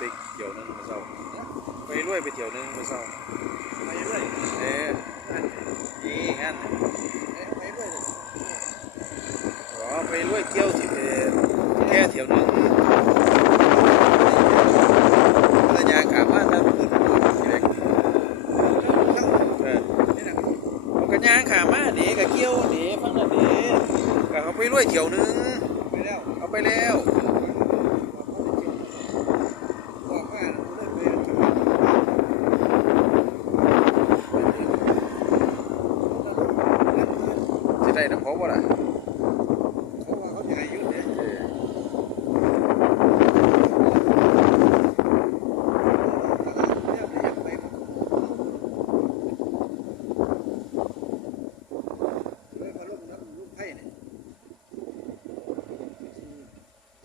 ไปเถี่ยวนึงมาเศร้าไปรวยไปเถี่ยวนึงมาเศร้าไปรวยเอ๊ะนี่งั้นไปรวยอ๋อไปรวยเกี่ยวที่แค่เที่ยวนึงภรรยากลับ้านแคืนเล็กเออกันยางขามเด็กกัเกี้ยวเด็กฟังนั่นเเขาไปรวยเที่ยวนึงเอาไปแล้ว Đồng 来